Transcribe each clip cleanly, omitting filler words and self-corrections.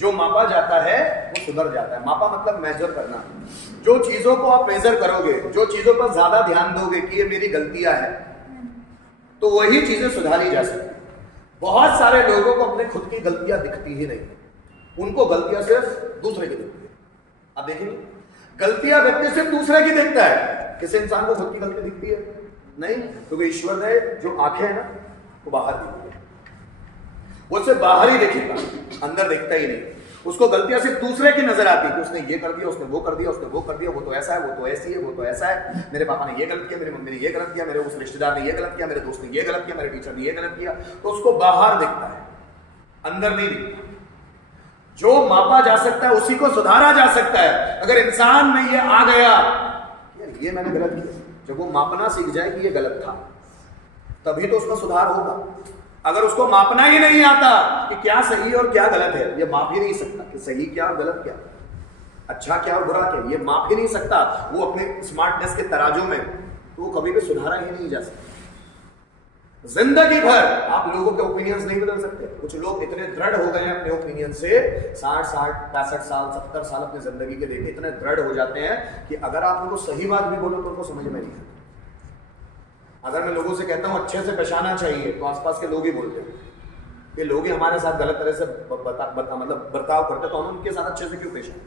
जो मापा जाता है वो सुधर जाता है। मापा मतलब मेजर करना। जो चीजों को आप मेजर करोगे, जो चीजों पर ज्यादा ध्यान दोगे कि ये मेरी गलतियां हैं, तो वही चीजें सुधारी जा सकती। बहुत सारे लोगों को अपने खुद की गलतियां दिखती ही नहीं, उनको गलतियां सिर्फ दूसरे की दिखती है। आप देखिए, गलतियां व्यक्ति सिर्फ दूसरे की देखता है, किसी इंसान को खुद की गलती दिखती है नहीं, क्योंकि ईश्वर ने जो आंखें है ना वो बाहर दी है, वो सिर्फ बाहर ही देखेगा, अंदर देखता ही नहीं। उसको गलतियां सिर्फ दूसरे की नजर आती कि उसने ये कर दिया, उसने वो कर दिया, उसने वो कर दिया, वो तो ऐसा है, वो तो ऐसी है, वो तो ऐसा है, मेरे पापा ने ये गलत किया, मेरी मम्मी ने ये गलत किया, मेरे उस रिश्तेदार ने ये गलत किया, मेरे दोस्त ने ये गलत किया, मेरे टीचर ने ये गलत किया। तो उसको बाहर दिखता है, अंदर नहीं दिखता। जो मापा जा सकता है उसी को सुधारा जा सकता है। अगर इंसान में ये आ गया ये मैंने गलत किया, जब वो मापना सीख जाए कि ये गलत था, तभी तो उसका सुधार होगा। अगर उसको मापना ही नहीं आता कि क्या सही और क्या गलत है, ये माप ही नहीं सकता कि सही क्या और गलत क्या, अच्छा क्या और बुरा क्या, ये माप ही नहीं सकता वो अपने स्मार्टनेस के तराजू में, तो वो कभी भी सुधारा ही नहीं जा सकता। जिंदगी भर आप लोगों के ओपिनियंस नहीं बदल सकते। कुछ लोग इतने दृढ़ हो गए हैं अपने ओपिनियन से, 60 65 साल 70 साल अपनी जिंदगी के देखे इतने दृढ़ हो जाते हैं कि अगर आप उनको सही बात भी बोलो तो उनको समझ में नहीं आता। अगर मैं लोगों से कहता हूं अच्छे से पेशाना चाहिए, तो आसपास के लोग ही बोलते हैं कि लोग ही हमारे साथ गलत तरह से मतलब बर्ताव करते, तो हम उनके साथ अच्छे से क्यों पेश आए?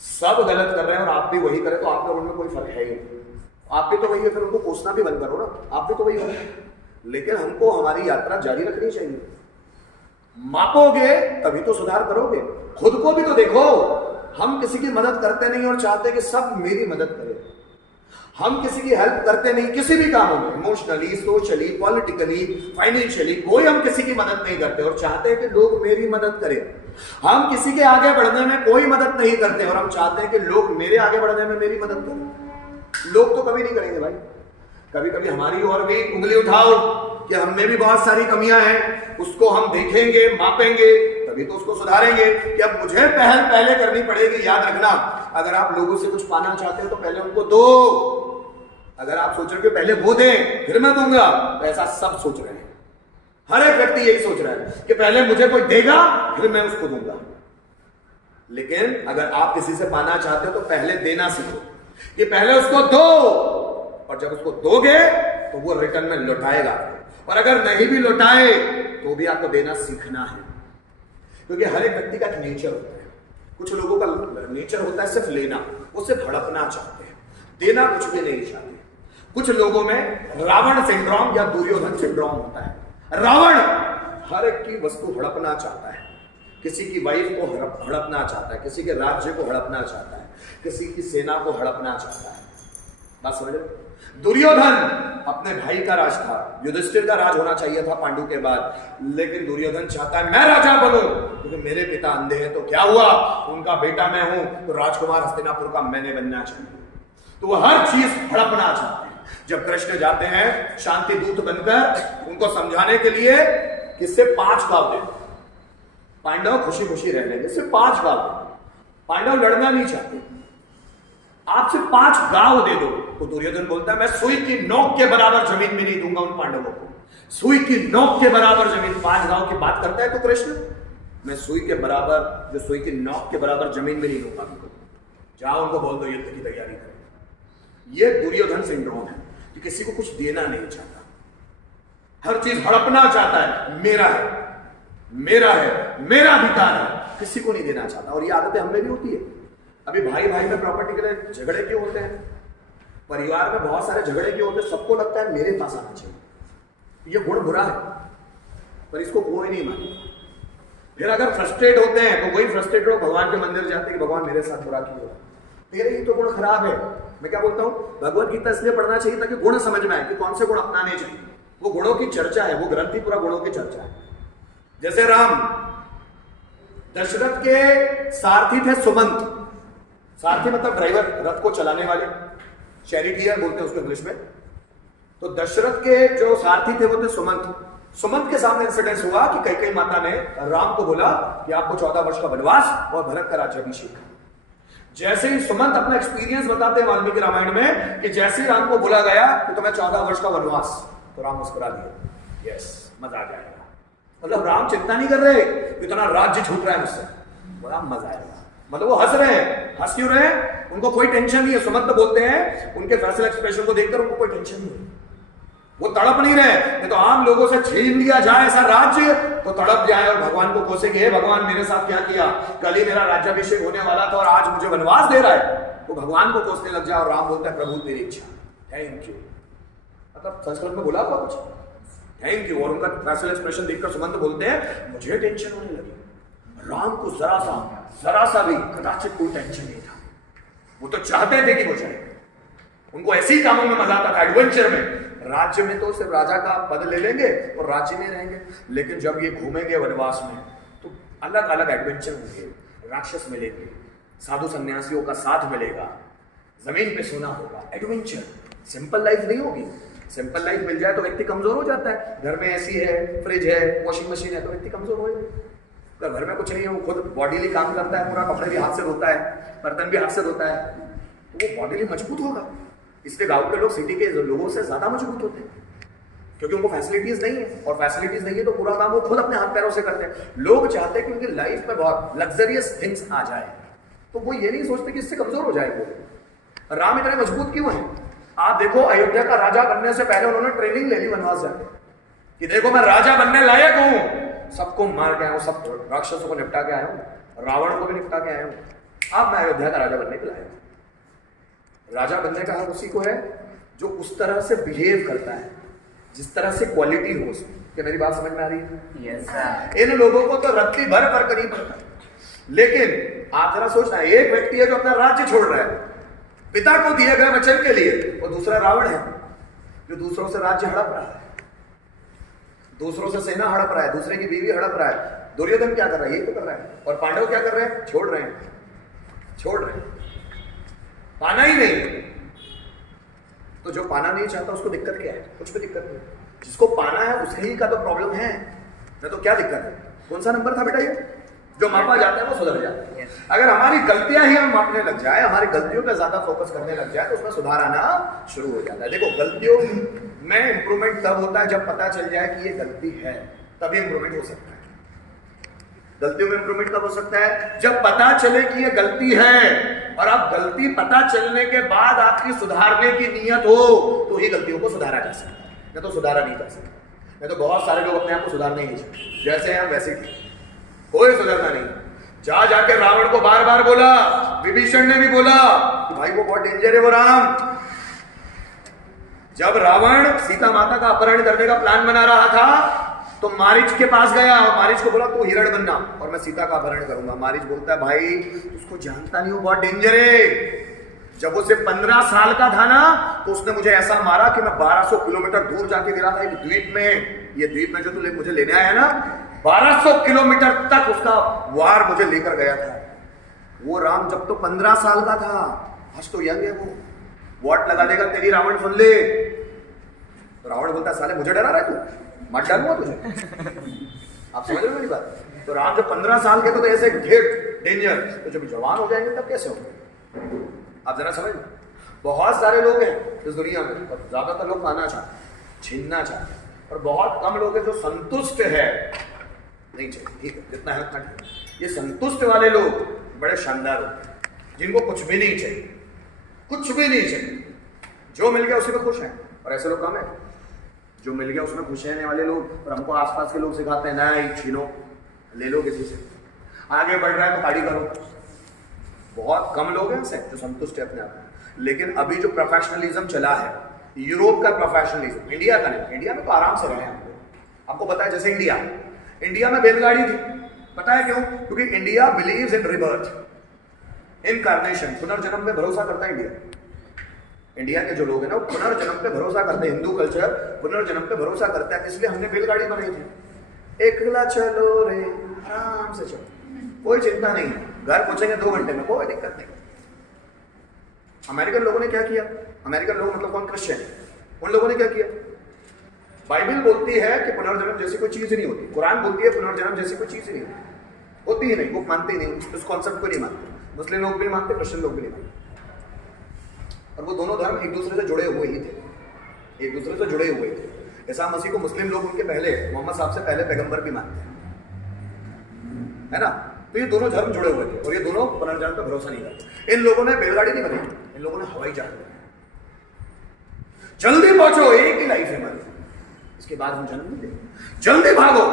सब गलत कर रहे हैं और आप भी वही करें, तो आप और उनमें कोई फर्क है ही नहीं। आप भी तो वही है, फिर उनको कोसना भी बंद करो ना, आप भी तो वही हो। लेकिन हमको हमारी यात्रा जारी रखनी चाहिए। मापोगे तभी तो सुधार करोगे। खुद को भी तो देखो, हम किसी की मदद करते नहीं और चाहते कि सब मेरी मदद करें। हम किसी की हेल्प करते नहीं किसी भी कामों में, इमोशनली, सोशली, पॉलिटिकली, फाइनेंशियली, कोई हम किसी की मदद नहीं करते और चाहते हैं कि लोग मेरी मदद करें। हम किसी के आगे बढ़ने में कोई मदद नहीं करते और हम चाहते हैं कि लोग मेरे आगे बढ़ने में मेरी मदद करें। लोग तो कभी नहीं करेंगे भाई। कभी कभी हमारी और भी उंगली उठाओ कि हमने भी बहुत सारी कमियां हैं, उसको हम देखेंगे, मापेंगे, तभी तो उसको सुधारेंगे। कि अब मुझे पहले करनी पड़ेगी। याद रखना, अगर आप लोगों से कुछ पाना चाहते हो तो पहले उनको दो। अगर आप सोच रहे हो कि पहले वो दें फिर मैं दूंगा, तो ऐसा सब सोच रहे हैं। हर एक व्यक्ति यही सोच रहा है कि पहले मुझे कोई देगा फिर मैं उसको दूंगा। लेकिन अगर आप किसी से पाना चाहते हो तो पहले देना सीखो, कि पहले उसको दो, और जब उसको दोगे तो वो रिटर्न में लौटाएगा। और अगर नहीं भी लौटाए तो भी आपको देना सीखना है, क्योंकि हर एक व्यक्ति का एक नेचर होता है। कुछ लोगों का नेचर होता है सिर्फ लेना, वो सिर्फ हड़पना चाहते हैं, देना कुछ भी नहीं चाहते। कुछ लोगों में रावण सिंड्रोम या दुर्योधन सिंड्रोम होता है। रावण हर एक की वस्तु हड़पना चाहता है, किसी की वाइफ को हड़पना चाहता है, किसी के राज्य को हड़पना चाहता है, किसी की सेना को हड़पना चाहता है। बात समझ रहे? दुर्योधन अपने भाई का राज था, युधिष्ठिर का राज होना चाहिए था पांडु के बाद, लेकिन दुर्योधन चाहता है मैं राजा बनूं, क्योंकि मेरे पिता अंधे हैं, तो क्या हुआ, उनका बेटा मैं हूं, तो राजकुमार हस्तिनापुर का मैंने बनना चाहिए। तो वो हर चीज हड़पना चाहते हैं। जब कृष्ण जाते हैं शांति दूत बनकर उनको समझाने के लिए कि सिर्फ 5 गांव दे, पांडव खुशी खुशी रह लेंगे, सिर्फ 5 गांव दे, पांडव लड़ना नहीं चाहते, आप सिर्फ 5 गांव दे दो। तो दुर्योधन बोलता है मैं सुई की नोक के बराबर जमीन भी नहीं दूंगा उन पांडवों को। सुई की नोक के बराबर जमीन, 5 गांव की बात करता है तो कृष्ण, मैं सुई के बराबर, जो सुई की नोक के बराबर जमीन भी नहीं दूंगा उनको, जाओ उनको बोल दो युद्ध की तैयारी करें। ये दुर्योधन सिंड्रोम है कि किसी को कुछ देना नहीं चाहता, हर चीज हड़पना चाहता है, मेरा है, मेरा है, मेरा अधिकार है, किसी को नहीं देना चाहता। और ये आदतें हमें भी होती है। अभी भाई भाई में प्रॉपर्टी के लिए झगड़े क्यों होते हैं? परिवार में बहुत सारे झगड़े क्यों होते हैं? सबको लगता है मेरे पास आना चाहिए। ये गुण बुरा है, पर इसको कोई नहीं मानता। फिर अगर फ्रस्ट्रेट होते हैं तो वही फ्रस्ट्रेट लोग भगवान के मंदिर जाते हैं कि भगवान मेरे साथ बुरा क्यों, तेरे ही तो गुण खराब है। मैं क्या बोलता हूं, भगवत गीता इसलिए पढ़ना चाहिए ताकि गुण समझ में आए कि कौन से गुण अपनाने चाहिए। वो गुणों की चर्चा है, वो ग्रंथ ही पूरा गुणों की चर्चा है। जैसे राम, दशरथ के सारथी थे सुमंत। सारथी मतलब ड्राइवर, रथ को चलाने वाले, चैरिटियर बोलते हैं उसको इंग्लिश में। तो दशरथ के जो सारथी थे वो थे सुमंत। सुमंत के सामने इंसिडेंस हुआ कि कैकेयी माता ने राम को बोला कि आपको 14 वर्ष का वनवास और भरत का राज्याभिषेक। जैसे ही सुमंत अपना एक्सपीरियंस बताते हैं वाल्मीकि रामायण में कि जैसे ही राम को बोला गया कि तुम्हें 14 वर्ष का वनवास, तो राम मुस्कुरा दिया, यस मजा आ जाएगा। मतलब राम चिंता नहीं कर रहे इतना राज्य छूट रहा है मुझसे, बड़ा मजा आएगा। मतलब वो हंस रहे हैं, हंस क्यों रहे हैं? उनको कोई टेंशन नहीं है। सुमंत बोलते हैं उनके फेशियल एक्सप्रेशन को देखकर उनको कोई टेंशन नहीं है, वो तड़प नहीं रहे। नहीं तो आम लोगों से छीन लिया जाए ऐसा राज्य तो तड़प जाए और भगवान को कोसेंगे, हे भगवान मेरे साथ क्या किया, कल ही मेरा राज्याभिषेक होने वाला था और आज मुझे वनवास दे रहा है। वो भगवान को कोसने लग जाए और राम बोलता है प्रभु तेरी इच्छा, थैंक यू। मतलब संस्कृत में बोला आपका कुछ, थैंक यू। और उनका फेशियल एक्सप्रेशन देखकर सुमंत बोलते हैं मुझे टेंशन होने लगी। राम को जरा सा भी कदाचित कोई टेंशन नहीं था। वो तो चाहते थे कि वो जाए, उनको ऐसी कामों में मजा आता था, एडवेंचर में। राज्य में तो सिर्फ राजा का पद ले लेंगे और राज्य में रहेंगे, लेकिन जब ये घूमेंगे वनवास में तो अलग अलग एडवेंचर होंगे। राक्षस मिलेंगे, साधु सन्यासियों का साथ मिलेगा, जमीन पे सोना होगा, एडवेंचर। सिंपल लाइफ नहीं होगी। सिंपल लाइफ मिल जाए तो व्यक्ति कमजोर हो जाता है। घर में एसी है, फ्रिज है, वॉशिंग मशीन है तो व्यक्ति कमजोर होगा। घर में कुछ नहीं है, वो खुद बॉडीली काम करता है, पूरा कपड़े भी हाथ से धोता है, बर्तन भी हाथ से धोता है, तो वो बॉडीली मजबूत होगा। इसलिए गांव के लोग सिटी के लोगों से ज्यादा मजबूत होते हैं, क्योंकि उनको फैसिलिटीज नहीं है, और फैसिलिटीज नहीं है तो पूरा काम वो खुद अपने हाथ पैरों से करते हैं। लोग चाहते हैं कि उनकी लाइफ में बहुत लग्जरियस थिंग्स आ जाए, तो वो ये नहीं सोचते कि इससे कमजोर हो जाए। वो राम इतने मजबूत क्यों है? आप देखो, अयोध्या का राजा बनने से पहले उन्होंने ट्रेनिंग ले ली वनवास जाके कि देखो मैं राजा बनने लायक हूं, सबको मार के आया हूं, सब राक्षसों को निपटा के आया हूं, रावण को भी निपटा के आया हूं, अब मैं अयोध्या का राजा बनने के लायक हूं। राजा बनने का हक उसी को है जो उस तरह से बिहेव करता है, जिस तरह से क्वालिटी हो उसमें। क्या मेरी बात समझ में आ रही है? Yes, sir. इन लोगों को तो रत्ती भर पर करीब होता है, लेकिन आप जरा सोचना, एक व्यक्ति है जो अपना राज्य छोड़ रहा है पिता को दिए गए वचन के लिए, और दूसरा रावण है जो दूसरों से राज्य हड़प रहा है, दूसरों से सेना हड़प रहा है, दूसरे की बीवी हड़प रहा है। दुर्योधन क्या कर रहा है? यही तो कर रहा है। और पांडव क्या कर रहे हैं? छोड़ रहे हैं, पाना ही नहीं। तो जो पाना नहीं चाहता उसको दिक्कत क्या है? कुछ भी दिक्कत नहीं। जिसको पाना है उसी का तो प्रॉब्लम है, नहीं तो क्या दिक्कत है? कौन सा नंबर था बेटा ये? जो मापा जाता है वो सुधर जाता है। अगर हमारी गलतियां ही हम मापने लग जाए, हमारी गलतियों पे ज्यादा फोकस करने लग जाए, तो उसमें सुधार आना शुरू हो जाता है। देखो, गलतियों में इंप्रूवमेंट तब होता है जब पता चल जाए कि ये गलती है, तभी इंप्रूवमेंट हो सकता है। गलतियों में इंप्रूवमेंट कब हो सकता है? जब पता चले कि ये गलती है, और अब गलती पता चलने के बाद आपकी सुधारने की नीयत हो तो ही गलतियों को सुधारा जा सकता है, नहीं तो सुधारा नहीं जा सकता। नहीं तो बहुत सारे लोग अपने आप को सुधार नहीं चाहते, जैसे हैं वैसे ही, कोई सुधरना नहीं। जा जाके रावण को बार बार बोला, विभीषण ने भी बोला कि भाई वो बहुत डेंजर है वो राम। जब रावण सीता माता का अपहरण करने का प्लान बना रहा था तो मारीच के पास गया और मारीच को बोला तू हिरण बनना और मैं सीता का अपहरण करूंगा। मारीच बोलता है भाई उसको जानता नहीं, वो बहुत डेंजर है। जब वो सिर्फ 15 साल का था ना तो उसने मुझे ऐसा मारा कि मैं 1200 किलोमीटर दूर जाके गिरा था एक द्वीप में। ये द्वीप में जो तू मुझे लेने आया ना, 1200 किलोमीटर तक उसका वार मुझे लेकर गया था। वो राम जब तो 15 साल का था, आज तो यंग है वो, वॉट लगा देगा तेरी, रावण सुन ले। तो रावण बोलता साले मुझे डरा रहा है तू, मत डालूंगा तुझे। आप समझ रहे हो मेरी बात? तो राम जब 15 साल के तो ऐसे घेट डेंजर, तो जब जवान हो जाएंगे तब कैसे होंगे? आप जरा समझ लो। बहुत सारे लोग हैं इस दुनिया में, और ज्यादातर लोग पाना चाहते, छीनना चाहते, और बहुत कम लोग हैं जो संतुष्ट है। नहीं चाहिए, ठीक है, जितना है उतना ठीक है। ये संतुष्ट वाले लोग बड़े शानदार होते हैं, जिनको कुछ भी नहीं चाहिए, कुछ भी नहीं चाहिए, जो मिल गया उसी में खुश हैं। और ऐसे लोग कम है, जो मिल गया उसमें खुश रहने वाले लोग। और हमको आसपास के लोग सिखाते हैं नहीं छीनो, ले लो किसी से, आगे बढ़ रहा है तो गाड़ी करो। बहुत कम लोग हैं ऐसे जो संतुष्ट है अपने आप में। लेकिन अभी जो प्रोफेशनलिज्म चला है, यूरोप का प्रोफेशनलिज्म, इंडिया का नहीं। इंडिया में तो आराम से रहे हैं। आपको पता है जैसे इंडिया में बैलगाड़ी थी, पता है क्यों? क्योंकि India believes in rebirth, incarnation, पुनर्जन्म पे भरोसा करता है इंडिया। इंडिया के जो लोग हैं ना वो पुनर्जन्म पे भरोसा करते हैं, हिंदू कल्चर पुनर्जन्म पे भरोसा करता है। इसलिए हमने बैलगाड़ी बनाई थी। एकला चलो रे, आराम से चलो, कोई चिंता नहीं, घर पहुंचेंगे 2 घंटे में, कोई दिक्कत नहीं। अमेरिकन लोगों ने क्या किया? अमेरिकन लोग मतलब कौन? क्रिश्चियन। उन लोगों ने क्या किया? बाइबल बोलती है कि पुनर्जन्म जैसी कोई चीज नहीं होती, कुरान बोलती है पुनर्जन्म जैसी कोई चीज नहीं होती ही नहीं। वो मानते ही नहीं, उस कॉन्सेप्ट को नहीं मानते। मुस्लिम लोग भी नहीं मानते, क्रिश्चियन लोग भी नहीं मानते। और वो दोनों धर्म एक दूसरे से जुड़े हुए ही थे, एक दूसरे से जुड़े हुए थे। ईसा मसीह को मुस्लिम लोग उनके पहले, मोहम्मद साहब से पहले पैगंबर भी मानते हैं, है ना? तो ये दोनों धर्म जुड़े हुए थे और ये दोनों पुनर्जन्म पर भरोसा नहीं करते। इन लोगों ने बैलगाड़ी नहीं बनाई, इन लोगों ने हवाई जहाज बनाया। जल्दी पहुंचो, एक ही लाइफ है हमारी, इसके बाद हम जन्म नहीं देंगे। जल्दी भागो।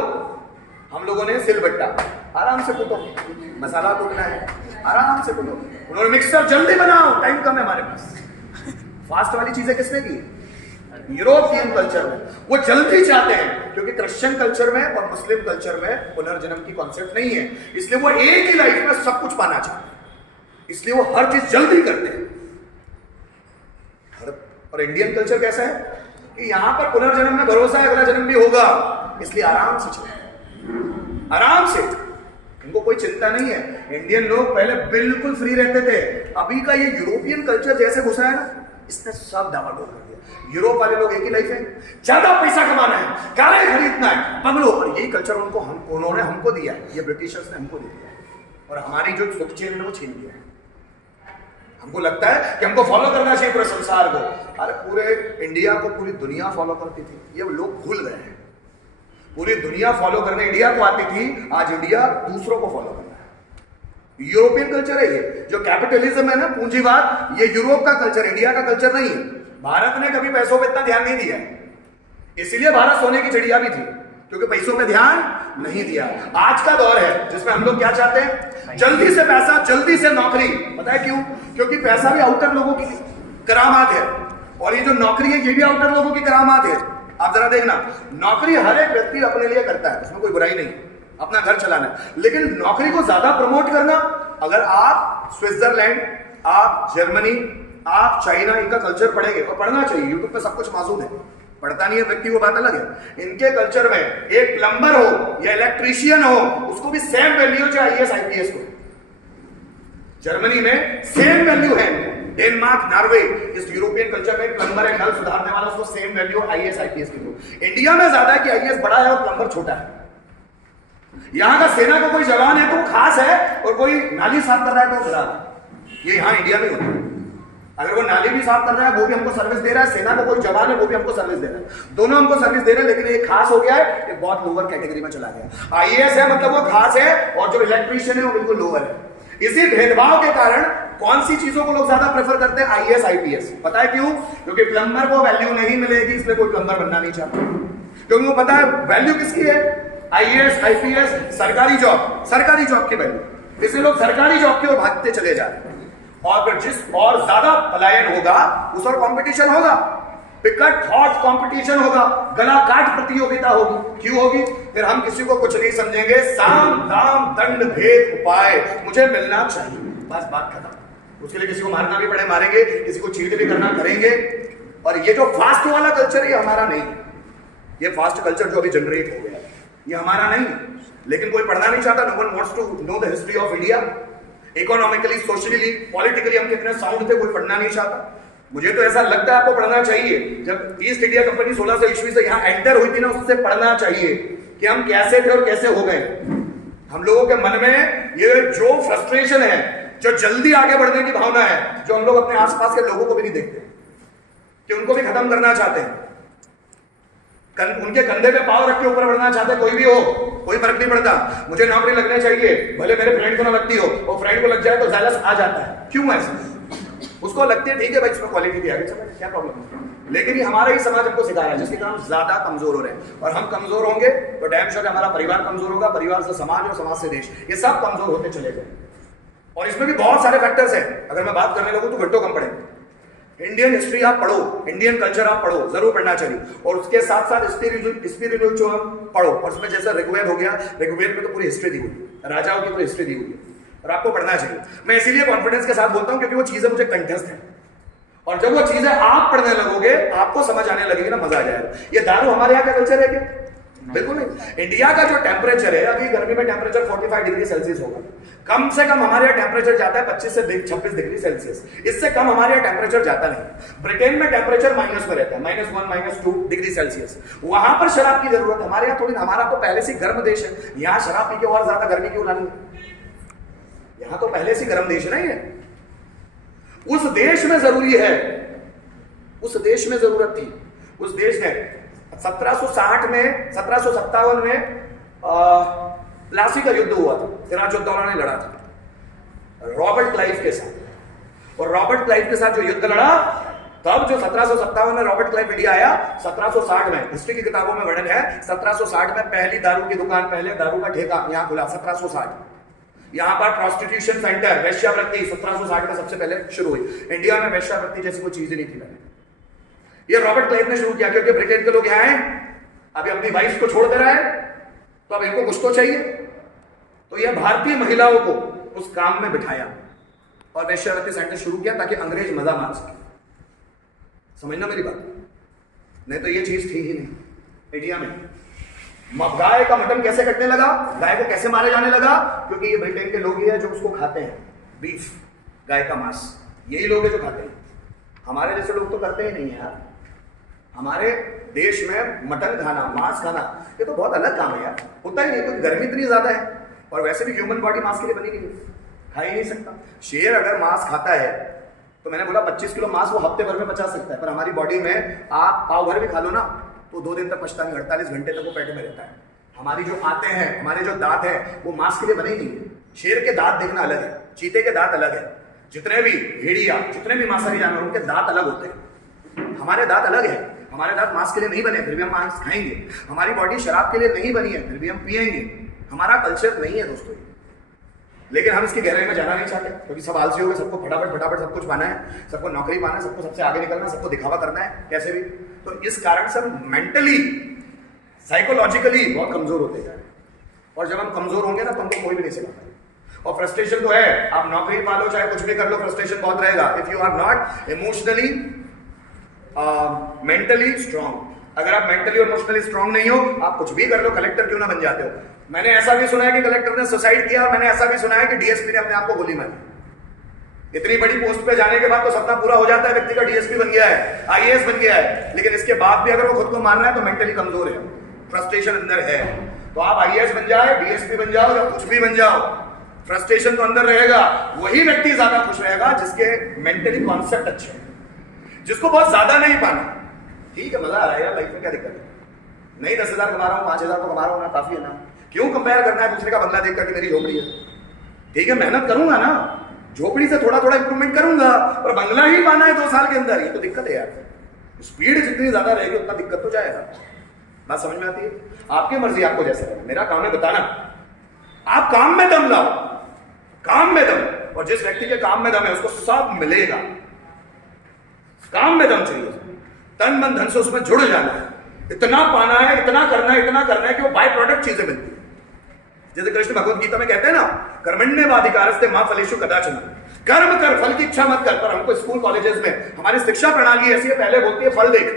हम लोगों ने सिलबट्टा, आराम से कूटो, मसाला कूटना है आराम से कूटो। उन्होंने मिक्सर, जल्दी बनाओ, टाइम कम है हमारे पास। फास्ट वाली चीजें किसने की? यूरोपियन कल्चर में। वो जल्दी चाहते हैं क्योंकि क्रिश्चियन कल्चर में और मुस्लिम कल्चर में पुनर्जन्म की कॉन्सेप्ट नहीं है, इसलिए वो एक ही लाइफ में सब कुछ पाना चाहते हैं, इसलिए वो हर चीज जल्दी करते हैं। और इंडियन कल्चर कैसा है कि यहां पर पुनर्जन्म में भरोसा है, अगला जन्म भी होगा, इसलिए आराम से चलते, आराम से, इनको कोई चिंता नहीं है। इंडियन लोग पहले बिल्कुल फ्री रहते थे, अभी का ये यूरोपियन कल्चर जैसे घुसा है ना, इसने सब डामाडोल कर दिया। यूरोप वाले लोग एक ही लाइफ है, ज्यादा पैसा कमाना है, कारें खरीदना है, बंगलो, और यही कल्चर उन्होंने हमको दिया है, ये ब्रिटिशर्स ने हमको दिया है, और हमारी जो सुख चैन है वो छीन लिया है। हमको लगता है कि हमको फॉलो करना चाहिए पूरे संसार को। अरे पूरे इंडिया को पूरी दुनिया फॉलो करती थी, ये लोग भूल गए हैं। पूरी दुनिया फॉलो करने इंडिया को आती थी, आज इंडिया दूसरों को फॉलो करना है। यूरोपियन कल्चर है ये, जो कैपिटलिज्म है ना, पूंजीवाद, ये यूरोप का कल्चर, इंडिया का कल्चर नहीं है। भारत ने कभी पैसों पे इतना ध्यान नहीं दिया, इसीलिए भारत सोने की चिड़िया भी थी, क्योंकि पैसों पे ध्यान नहीं दिया। आज का दौर है जिसमें हम लोग क्या चाहते हैं? जल्दी से पैसा, जल्दी से नौकरी। पता है क्यों? क्योंकि पैसा भी आउटर लोगों की करामात है, और ये जो नौकरी है ये भी आउटर लोगों की करामात है। आप जरा देखना, नौकरी हर एक व्यक्ति अपने लिए करता है, उसमें कोई बुराई नहीं, अपना घर चलाना है, लेकिन नौकरी को ज्यादा प्रमोट करना, अगर आप स्विट्जरलैंड, आप जर्मनी, आप चाइना, इनका कल्चर पढ़ेंगे, और पढ़ना चाहिए, यूट्यूब पे सब कुछ मौजूद है, पढ़ता नहीं है व्यक्ति वो बात अलग है। इनके कल्चर में एक प्लम्बर हो या इलेक्ट्रीशियन हो, उसको भी सेम वैल्यू जो आईएएस आईपीएस को। जर्मनी में सेम वैल्यू है, डेनमार्क, नॉर्वे, इस यूरोपियन कल्चर में प्लम्बर है, नल सुधारने वाला, उसको सेम वैल्यू आईएएस आईपीएस की हो। इंडिया में ज्यादा है कि आईएएस बड़ा है और प्लम्बर छोटा है। यहां का सेना का कोई जवान है तो वो खास है, और कोई नाली साफ कर रहा है तो खराब है। ये यहां इंडिया में होता है। अगर वो नाली भी साफ कर रहा है वो भी हमको सर्विस दे रहा है, सेना का कोई जवान है वो भी हमको सर्विस दे रहा है, दोनों हमको सर्विस दे रहे हैं, लेकिन ये खास हो गया है, ये बहुत लोअर कैटेगरी में चला गया। आईएएस है मतलब वो खास है, और जो इलेक्ट्रीशियन है वो बिल्कुल लोअर है। इसी भेदभाव के कारण कौन सी चीजों को लोग ज्यादा प्रेफर करते हैं? IAS IPS. पता है क्यों? क्योंकि प्लम्बर को वैल्यू नहीं मिलेगी, इसलिए कोई प्लम्बर बनना नहीं चाहता, क्योंकि वो पता है वैल्यू किसकी है? आईएएस आईपीएस, सरकारी जॉब की वैल्यू, इसलिए लोग सरकारी जॉब की ओर भागते चले जा रहे हैं। और फिर जिस और ज्यादा पलायन होगा उस और कंपटीशन होगा, पिकट हॉट कंपटीशन होगा, गला काट प्रतियोगिता होगी। क्यों होगी? फिर हम किसी को कुछ नहीं समझेंगे, साम दाम दंड भेद उपाय मुझे मिलना चाहिए, बस बात खत्म। उसके लिए किसी को मारना भी पड़े मारेंगे, किसी को चीट भी करना करेंगे। और ये जो फास्ट वाला कल्चर है ये हमारा नहीं, ये फास्ट कल्चर जो अभी जनरेट हो गया ये हमारा नहीं, लेकिन कोई पढ़ना नहीं चाहता। No one wants to know the history of India. Economically, socially, politically हम कितने साउंड थे, कोई पढ़ना नहीं चाहता। मुझे तो ऐसा लगता है आपको पढ़ना चाहिए। जब ईस्ट इंडिया कंपनी 1600 ईस्वी से यहाँ एंटर हुई थी ना, उससे पढ़ना चाहिए कि हम कैसे थे और कैसे हो गए। हम लोगों के मन में ये जो फ्रस्ट्रेशन है, जो जल्दी आगे बढ़ने की भावना है, जो हम लोग अपने आसपास के लोगों को भी नहीं देखते कि उनको भी खत्म करना चाहते हैं। उनके कंधे पे पाव रख के ऊपर बढ़ना चाहते, कोई भी हो, कोई फर्क नहीं पड़ता, मुझे नौकरी लगना चाहिए, भले मेरे फ्रेंड को ना लगती हो, और फ्रेंड को लग जाए तो ज़ायलस आ जाता है। क्यों ऐसा? उसको लगती है ठीक है भाई, इसमें क्वालिटी भी आगे चला, क्या प्रॉब्लम है? लेकिन ये हमारा ही समाज हमको सिखा रहा है, जिसके कारण हम ज्यादा कमजोर हो रहे हैं। और हम कमजोर होंगे तो डैम श्योर हमारा परिवार कमजोर होगा, परिवार से समाज और समाज से देश, ये सब कमजोर होते चले गए। और इसमें भी बहुत सारे फैक्टर्स हैं, अगर मैं बात करने लगूं तो घंटों कम पड़ेंगे। इंडियन हिस्ट्री आप पढ़ो, इंडियन कल्चर आप पढ़ो, जरूर पढ़ना चाहिए। और उसके साथ साथ स्पिरिचुअल पढ़ो, और उसमें जैसा ऋग्वेद हो गया, ऋग्वेद में तो पूरी हिस्ट्री दी हुई है, राजाओं की पूरी हिस्ट्री दी हुई है, और आपको पढ़ना चाहिए। मैं इसीलिए कॉन्फिडेंस के साथ बोलता हूं क्योंकि वो चीजें मुझे कंठस्थ है, और जब वो चीजें आप पढ़ने लगोगे, आपको समझ आने लगेगी ना, मजा आ जाएगा। ये दारू हमारे यहाँ का कल्चर है क्या? बिल्कुल नहीं। इंडिया का जो टेम्परेचर है, अभी गर्मी में टेम्परेचर 45 डिग्री सेल्सियस होगा, कम से कम हमारे यहाँ टेम्परेचर जाता है 25 से 26 डिग्री सेल्सियस, इससे कम हमारे यहाँ टेम्परेचर जाता नहीं। ब्रिटेन में टेम्परेचर माइनस में रहता है, -1 -2 डिग्री सेल्सियस। वहां पर शराब की जरूरत है, हमारे यहाँ थोड़ी, हमारा तो पहले से गर्म देश है, यहाँ शराब पी के और ज्यादा गर्मी क्यों लानी? यहाँ तो पहले से गर्म देश नहीं है। उस देश में जरूरी है, उस देश में जरूरत थी, उस देश ने 1760 में, 1757 में प्लासी का युद्ध हुआ था, सिराजुद्दौला ने लड़ा था रॉबर्ट क्लाइव के साथ, और रॉबर्ट क्लाइव के साथ जो युद्ध लड़ा, तब जो 1757 में रॉबर्ट क्लाइव इंडिया आया, 1760 में हिस्ट्री की किताबों में वर्णन है, 1760 में पहली दारू की दुकान, पहले दारू का ठेका यहां खुला 1760। यहां पर प्रोस्टिट्यूशन सेंटर, वेश्यावृत्ति 1760 में सबसे पहले शुरू हुई। इंडिया में वेश्यावृत्ति जैसी कोई चीज ही नहीं थी पहले। ये रॉबर्ट क्लाइव ने शुरू किया, क्योंकि ब्रिटेन के लोग यहां आए, अभी अपनी वाइफ को छोड़ कर आए, तो अब इनको कुछ तो चाहिए, तो यह भारतीय महिलाओं को उस काम में बिठाया और वेश्यावृत्ति सेंटर शुरू किया ताकि अंग्रेज मजा मार सके। समझना मेरी बात, नहीं तो ये चीज थी ही नहीं इंडिया में। गाय का मटन कैसे कटने लगा, गाय को कैसे मारे जाने लगा, क्योंकि ये ब्रिटेन के लोग ही है जो उसको खाते हैं, बीफ, गाय का मांस, यही लोग है जो खाते हैं। हमारे जैसे लोग तो करते ही नहीं है यार। हमारे देश में मटन खाना, मांस खाना, ये तो बहुत अलग काम है यार, होता ही नहीं, क्योंकि गर्मी इतनी ज्यादा है, और वैसे भी ह्यूमन बॉडी मांस के लिए बनी नहीं है, खा ही नहीं सकता। शेर अगर मांस खाता है तो मैंने बोला 25 किलो मांस वो हफ्ते भर में पचा सकता है, पर हमारी बॉडी में आप पाव भर भी खा लो ना तो 2 दिन तक पचता नहीं, 48 घंटे तक वो पेट में रहता है। हमारी जो आते हैं, हमारे जो दांत हैं, वो मांस के लिए बने ही नहीं है। शेर के दांत देखना अलग है, चीते के दांत अलग है, जितने भी भेड़िया, जितने भी मांसाहारी जानवर, उनके दांत अलग होते हैं, हमारे दांत अलग है। हमारे दांत मांस के लिए नहीं बने, फिर भी हम मांस खाएंगे। हमारी बॉडी शराब के लिए नहीं बनी है, फिर भी हम पिएंगे। हमारा कल्चर नहीं है दोस्तों, लेकिन हम इसकी गहराई में जाना नहीं चाहते, क्योंकि सब आलसी हो गए, सबको फटाफट सब कुछ पाना है, सबको नौकरी पाना है, सबको सबसे आगे निकलना है, सबको दिखावा करना है कैसे भी। तो इस कारण से हम मेंटली, साइकोलॉजिकली बहुत कमजोर होते हैं, और जब हम कमजोर होंगे ना तो हमको कोई भी नहीं सिखाता। और फ्रस्ट्रेशन तो है, आप नौकरी पालो चाहे कुछ भी कर लो, फ्रस्ट्रेशन बहुत रहेगा। If you are not emotionally mentally strong, अगर आप मेंटली और इमोशनली स्ट्रांग नहीं हो, आप कुछ भी कर लो, कलेक्टर क्यों ना बन जाते हो। मैंने ऐसा भी सुना है कि कलेक्टर ने सुसाइड किया, और मैंने ऐसा भी सुना है कि डीएसपी ने अपने आप को गोली मारी। इतनी बड़ी पोस्ट पे जाने के बाद तो सपना पूरा हो जाता है व्यक्ति का, डीएसपी बन गया है, आईएएस बन गया है, लेकिन इसके बाद भी अगर वो खुद को मार रहा है तो मेंटली कमजोर है, फ्रस्ट्रेशन अंदर है। तो आप आईएएस बन जाए, डीएसपी बन जाओ या कुछ भी बन जाओ, फ्रस्ट्रेशन तो अंदर रहेगा। वही व्यक्ति ज्यादा खुश रहेगा जिसके मेंटली कॉन्सेप्ट अच्छे हैं, जिसको बहुत ज्यादा नहीं पाना। ठीक है, मजा आ रहा है यार लाइफ में, क्या दिक्कत है, नहीं 10,000 कमा रहा हूँ, 5,000 तो कमा रहा हूँ ना, काफी है ना, क्यों कंपेयर करना है दूसरे का बंगला देखकर कि मेरी झोपड़ी है। ठीक है, मेहनत करूंगा ना, झोपड़ी से थोड़ा थोड़ा इंप्रूवमेंट करूंगा, पर बंगला ही पाना है 2 साल के अंदर, ये तो दिक्कत है यार। स्पीड जितनी ज्यादा रहेगी उतना दिक्कत तो जाएगा। बात समझ में आती है? आपकी मर्जी, आपको जैसे करना, मेरा काम है बताना। आप काम में दम लाओ, काम में दम, और जिस व्यक्ति के काम में दम है उसको सब मिलेगा। काम में दम चाहिए, तन मन धन से उसमें जुड़ जाना है, इतना पाना है, इतना करना है कि वो बाय प्रोडक्ट चीजें मिलती है। जैसे कृष्ण भगवत गीता में कहते हैं ना, कर्मण्येवाधिकारस्ते मा फलेषु कदाचन, कर्म कर, फल की इच्छा मत कर। पर हमको स्कूल कॉलेजेस में हमारी शिक्षा प्रणाली ऐसी है, पहले बोलती है फल देख,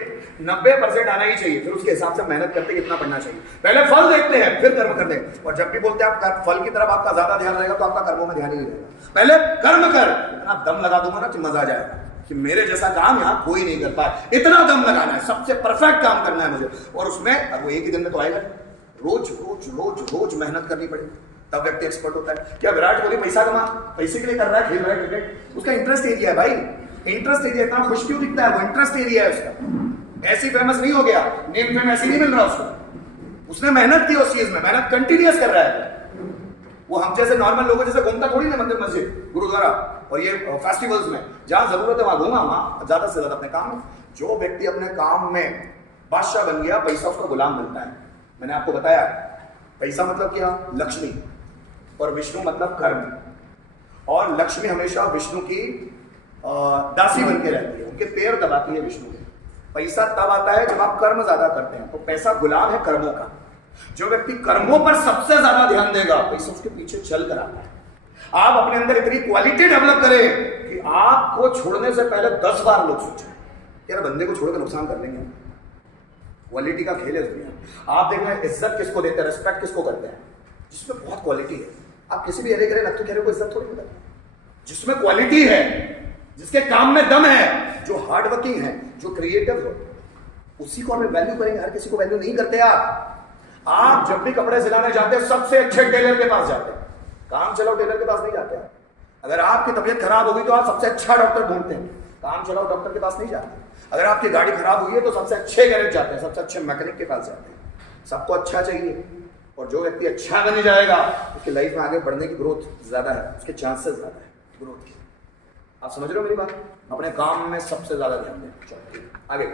90% आना ही चाहिए, फिर उसके हिसाब से मेहनत करते कितना पढ़ना चाहिए। पहले फल देखते हैं फिर कर्म करते हैं, और जब भी बोलते हैं आप फल की तरफ आपका ज्यादा ध्यान रहेगा तो आपका कर्मों में ध्यान ही नहीं रहेगा। पहले कर्म कर, इतना दम लगा दूंगा ना कि मजा आ जाएगा कि मेरे जैसा काम यहाँ कोई नहीं कर पाए। इतना दम लगाना है, सबसे परफेक्ट काम करना है मुझे, और उसमें अब वो एक ही दिन में तो आएगा, रोज रोज रोज रोज मेहनत करनी पड़ेगी, तब व्यक्ति एक्सपर्ट होता है। क्या विराट कोहली पैसा कमा, पैसे के लिए कर रहा है, खेल रहा है क्रिकेट, उसका इंटरेस्ट एरिया है भाई, इंटरेस्ट एरिया। इतना खुश क्यों दिखता है, वो इंटरेस्ट एरिया है उसका। ऐसी फेमस नहीं हो गया, नेम फेम ऐसी नहीं मिल रहा उसको, उसने मेहनत की उस चीज में, मेहनत कंटिन्यूअस कर रहा है। वो हम जैसे नॉर्मल लोगों जैसे घूमता थोड़ी ना मंदिर मस्जिद गुरुद्वारा और ये फेस्टिवल्स में, जहां जरूरत है वहां घूमा, वहां ज्यादा से ज्यादा अपने काम में। जो व्यक्ति अपने काम में बादशाह बन गया, पैसा उसका गुलाम मिलता है। मैंने आपको बताया पैसा मतलब क्या, लक्ष्मी, और विष्णु मतलब कर्म, और लक्ष्मी हमेशा विष्णु की दासी बन के रहती है, उनके पैर दबाती है विष्णु के। पैसा तब आता है जब आप कर्म ज्यादा करते हैं, तो पैसा गुलाम है कर्मों का। जो व्यक्ति कर्मों पर सबसे ज्यादा ध्यान देगा, पैसा उसके पीछे चल कर आता है। आप अपने अंदर इतनी क्वालिटी डेवलप करें कि आपको छोड़ने से पहले 10 बार लोग सोचें यार बंदे को छोड़कर नुकसान कर लेंगे। क्वालिटी का खेल है दुनिया। आप देखना इज्जत किसको देते हैं, रिस्पेक्ट किसको करते हैं, जिसमें बहुत क्वालिटी है। आप किसी भी अरे करे लगते कह रहे को इज्जत थोड़ी मिलती, जिसमें क्वालिटी है, जिसके काम में दम है, जो हार्ड वर्किंग है, जो क्रिएटिव हो, उसी को हमें वैल्यू करेंगे। हर किसी को वैल्यू नहीं करते। आप जब भी कपड़े सिलाने जाते हैं सबसे अच्छे टेलर के पास जाते हैं, काम चलाओ टेलर के पास नहीं जाते आप। अगर आपकी तबीयत खराब होगी तो आप सबसे अच्छा डॉक्टर ढूंढते हैं, काम चलाओ डॉक्टर के पास नहीं जाते। अगर आपकी गाड़ी खराब हुई है तो सबसे अच्छे गैरेज जाते हैं, सबसे अच्छे मैकेनिक के पास जाते हैं। सबको अच्छा चाहिए, और जो व्यक्ति अच्छा बन जाएगा उसकी लाइफ में आगे बढ़ने की ग्रोथ ज्यादा है, उसके चांसेस ज्यादा है ग्रोथ की। आप समझ रहे हो मेरी बात? अपने काम में सबसे ज्यादा ध्यान दें। चलो आगे।